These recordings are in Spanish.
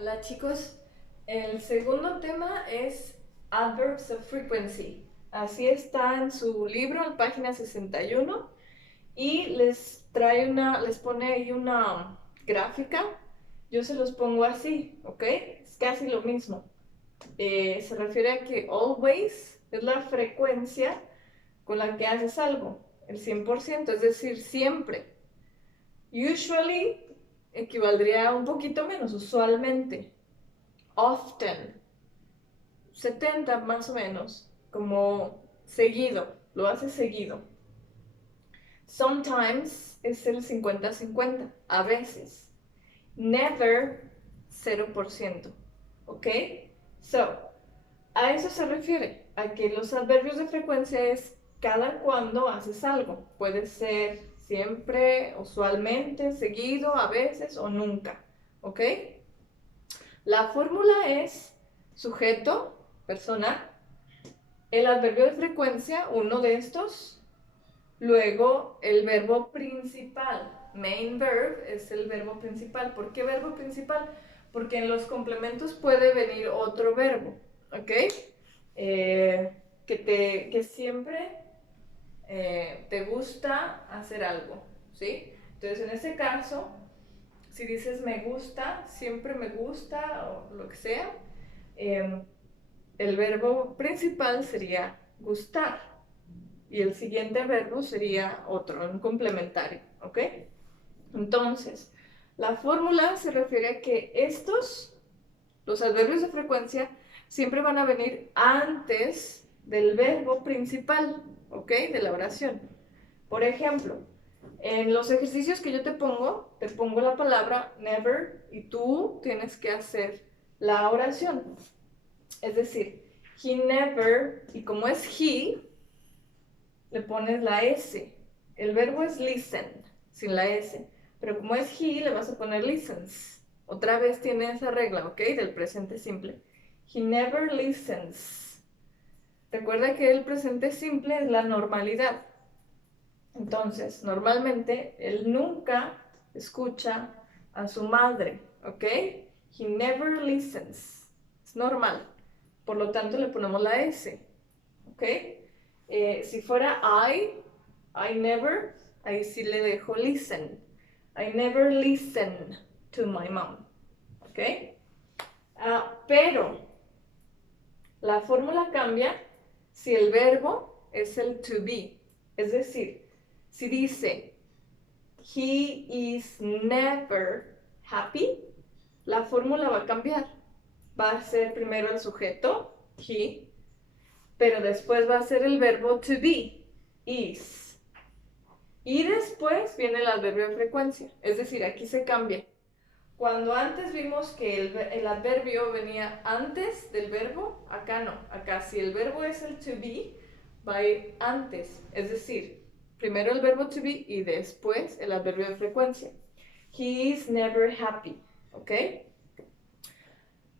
Hola chicos, el segundo tema es Adverbs of Frequency. Así está en su libro, en página 61, y les pone ahí una gráfica. Yo se los pongo así, ¿ok? Es casi lo mismo. Se refiere a que always es la frecuencia con la que haces algo, el 100%, es decir, siempre. Usually equivaldría a un poquito menos, usualmente. Often, 70 más o menos, como seguido, lo hace seguido. Sometimes es el 50-50, a veces. Never, 0%, ¿ok? So, a eso se refiere, a que los adverbios de frecuencia es cada cuando haces algo. Puede ser siempre, usualmente, seguido, a veces o nunca, ¿ok? La fórmula es sujeto, persona, el adverbio de frecuencia, uno de estos, luego el verbo principal. Main verb es el verbo principal. ¿Por qué verbo principal? Porque en los complementos puede venir otro verbo, ¿ok? Que siempre te gusta hacer algo, ¿sí? Entonces, en ese caso, si dices me gusta, siempre me gusta o lo que sea, eh, el verbo principal sería gustar y el siguiente verbo sería otro, un complementario, ¿ok? Entonces, la fórmula se refiere a que los adverbios de frecuencia, siempre van a venir antes del verbo principal, ¿ok? De la oración. Por ejemplo, en los ejercicios que yo te pongo la palabra never y tú tienes que hacer la oración. Es decir, he never, y como es he, le pones la S. El verbo es listen, sin la S. Pero como es he, le vas a poner listens. Otra vez tiene esa regla, ¿ok? Del presente simple. He never listens. Recuerda que el presente simple es la normalidad. Entonces, normalmente, él nunca escucha a su madre, ¿ok? He never listens. Es normal. Por lo tanto, le ponemos la S, ¿ok? Si fuera I never, ahí sí le dejo listen. I never listen to my mom, ¿ok? Pero la fórmula cambia si el verbo es el to be. Es decir, si dice he is never happy, la fórmula va a cambiar. Va a ser primero el sujeto, he, pero después va a ser el verbo to be, is. Y después viene el adverbio de frecuencia, es decir, aquí se cambia. Cuando antes vimos que el adverbio venía antes del verbo, acá no. Acá si el verbo es el to be, va a ir antes. Es decir, primero el verbo to be y después el adverbio de frecuencia. He is never happy, ¿ok?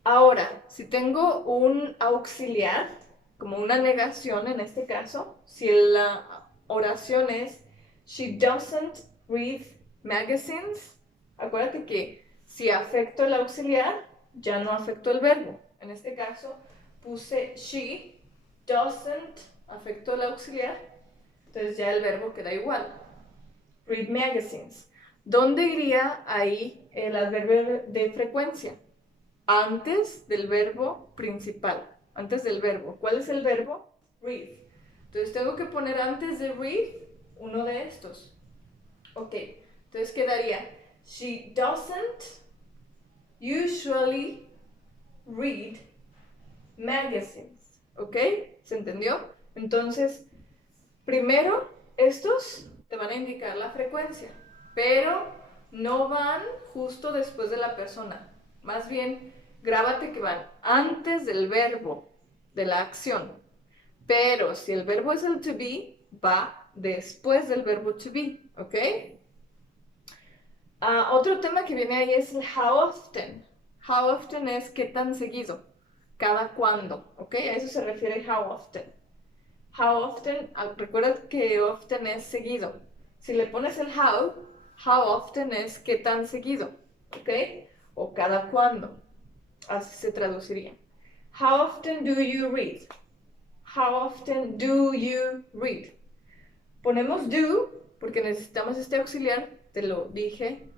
Ahora, si tengo un auxiliar, como una negación en este caso, si la oración es She doesn't read magazines, acuérdate que si afecto el auxiliar, ya no afecto el verbo. En este caso, puse she doesn't, afecto el auxiliar, entonces ya el verbo queda igual. Read magazines. ¿Dónde iría ahí el adverbio de frecuencia? Antes del verbo principal, antes del verbo. ¿Cuál es el verbo? Read. Entonces tengo que poner antes de read uno de estos. Ok, entonces quedaría She doesn't usually read magazines. ¿Ok? ¿Se entendió? Entonces, primero, estos te van a indicar la frecuencia, pero no van justo después de la persona. Más bien, grábate que van antes del verbo, de la acción. Pero si el verbo es el to be, va después del verbo to be, ¿ok? Otro tema que viene ahí es el how often. How often es qué tan seguido, cada cuándo, ¿ok? A eso se refiere how often. How often, recuerda que often es seguido. Si le pones el how often es qué tan seguido, ¿ok? O cada cuándo. Así se traduciría. How often do you read? How often do you read? Ponemos do porque necesitamos este auxiliar, te lo dije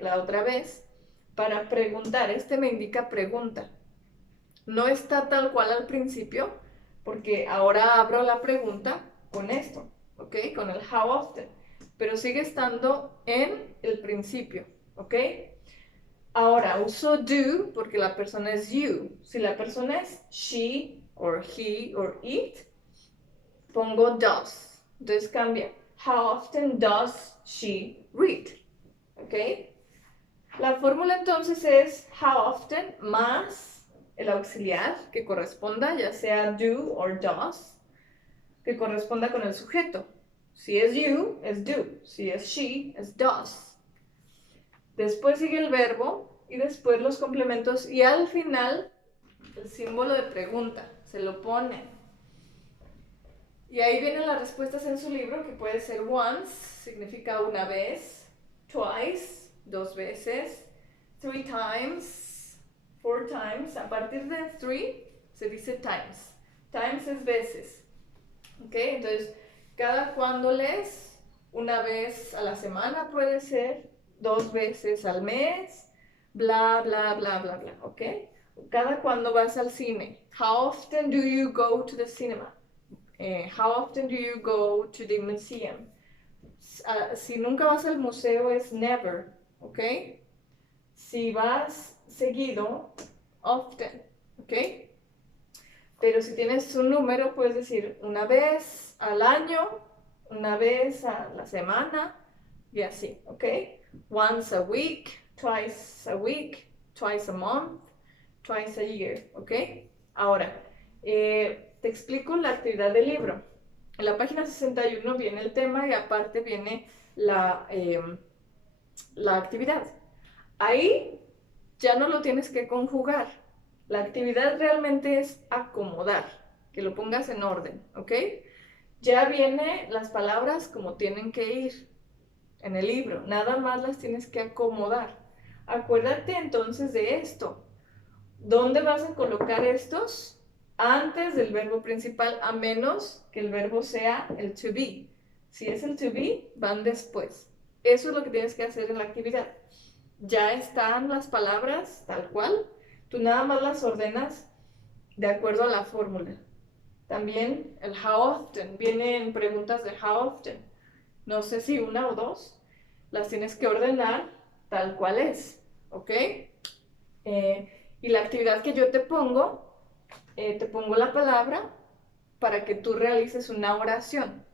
la otra vez, para preguntar. Este me indica pregunta. No está tal cual al principio, porque ahora abro la pregunta con esto, ¿ok? Con el how often, pero sigue estando en el principio, ¿ok? Ahora uso do porque la persona es you. Si la persona es she, or he, or it, pongo does. Entonces cambia. How often does she read? ¿Ok? La fórmula entonces es how often más el auxiliar que corresponda, ya sea do or does, que corresponda con el sujeto. Si es you, es do. Si es she, es does. Después sigue el verbo y después los complementos y al final el símbolo de pregunta. Se lo pone. Y ahí vienen las respuestas en su libro, que puede ser once, significa una vez, twice, dos veces, three times, four times. A partir de three se dice times. Times es veces. ¿Ok? Entonces, cada cuando lees, una vez a la semana puede ser, dos veces al mes, bla, bla, bla, bla, bla. ¿Ok? Cada cuando vas al cine. How often do you go to the cinema? How often do you go to the museum? Si nunca vas al museo es never, ¿ok? Si vas seguido, often, ¿ok? Pero si tienes un número, puedes decir una vez al año, una vez a la semana y así, ¿ok? Once a week, twice a month, twice a year, ¿ok? Ahora, te explico la actividad del libro. En la página 61 viene el tema y aparte viene la actividad. Ahí ya no lo tienes que conjugar. La actividad realmente es acomodar, que lo pongas en orden, ¿ok? Ya vienen las palabras como tienen que ir en el libro, nada más las tienes que acomodar. Acuérdate entonces de esto. ¿Dónde vas a colocar estos? Antes del verbo principal, a menos que el verbo sea el to be. Si es el to be, van después. Eso es lo que tienes que hacer en la actividad. Ya están las palabras tal cual. Tú nada más las ordenas de acuerdo a la fórmula. También el how often. Vienen preguntas de how often. No sé si una o dos. Las tienes que ordenar tal cual es. ¿Ok? Y la actividad que yo te pongo la palabra para que tú realices una oración.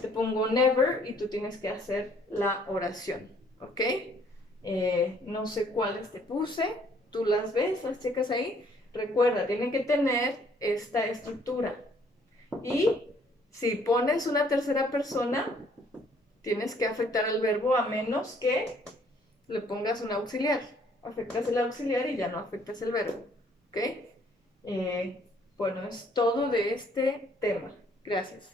Te pongo never y tú tienes que hacer la oración, ¿ok? No sé cuáles te puse, tú las ves, las checas ahí. Recuerda, tienen que tener esta estructura. Y si pones una tercera persona, tienes que afectar el verbo a menos que le pongas un auxiliar. Afectas el auxiliar y ya no afectas el verbo, ¿ok? Bueno, es todo de este tema. Gracias.